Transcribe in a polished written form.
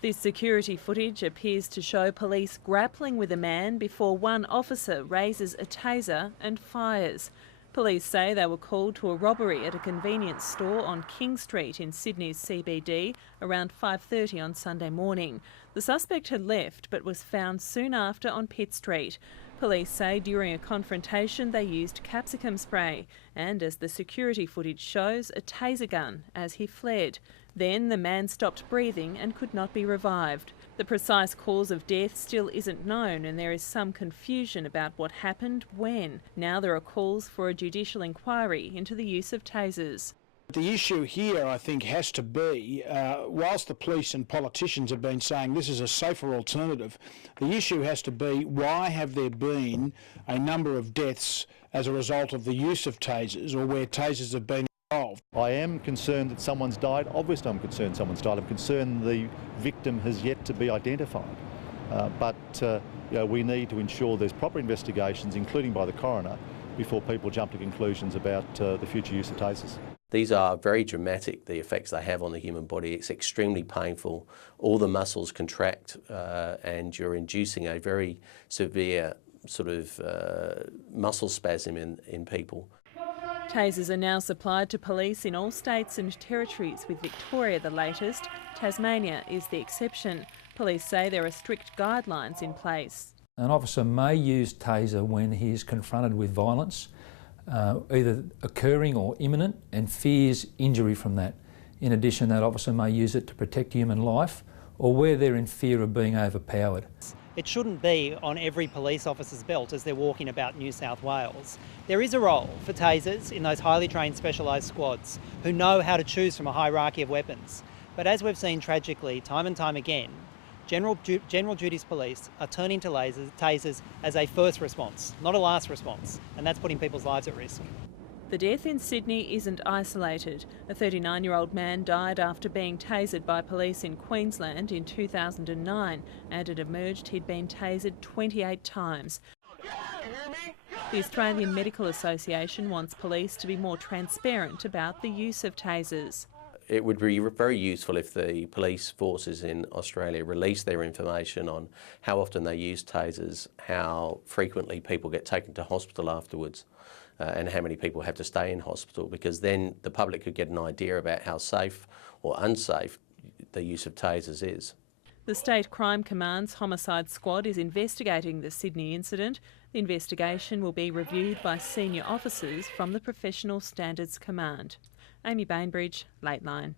This security footage appears to show police grappling with a man before one officer raises a taser and fires. Police say they were called to a robbery at a convenience store on King Street in Sydney's CBD around 5:30 on Sunday morning. The suspect had left but was found soon after on Pitt Street. Police say during a confrontation they used capsicum spray and, as the security footage shows, a taser gun as he fled. Then the man stopped breathing and could not be revived. The precise cause of death still isn't known and there is some confusion about what happened when. Now there are calls for a judicial inquiry into the use of tasers. The issue here, I think, has to be, whilst the police and politicians have been saying this is a safer alternative, the issue has to be why have there been a number of deaths as a result of the use of tasers or where tasers have been involved. I am concerned that someone's died. Obviously I'm concerned someone's died. I'm concerned the victim has yet to be identified. We need to ensure there's proper investigations, including by the coroner, before people jump to conclusions about the future use of tasers. These are very dramatic, the effects they have on the human body. It's extremely painful. All the muscles contract and you're inducing a very severe sort of muscle spasm in people. Tasers are now supplied to police in all states and territories, with Victoria the latest. Tasmania is the exception. Police say there are strict guidelines in place. An officer may use taser when he is confronted with violence, either occurring or imminent, and fears injury from that. In addition, that officer may use it to protect human life or where they're in fear of being overpowered. It shouldn't be on every police officer's belt as they're walking about New South Wales. There is a role for tasers in those highly trained specialised squads who know how to choose from a hierarchy of weapons. But as we've seen tragically time and time again, General Duties Police are turning to tasers as a first response, not a last response, and that's putting people's lives at risk. The death in Sydney isn't isolated. A 39-year-old man died after being tasered by police in Queensland in 2009, and it emerged he'd been tasered 28 times. The Australian Medical Association wants police to be more transparent about the use of tasers. It would be very useful if the police forces in Australia release their information on how often they use tasers, how frequently people get taken to hospital afterwards, and how many people have to stay in hospital, because then the public could get an idea about how safe or unsafe the use of tasers is. The State Crime Command's Homicide Squad is investigating the Sydney incident. The investigation will be reviewed by senior officers from the Professional Standards Command. Amy Bainbridge, Lateline.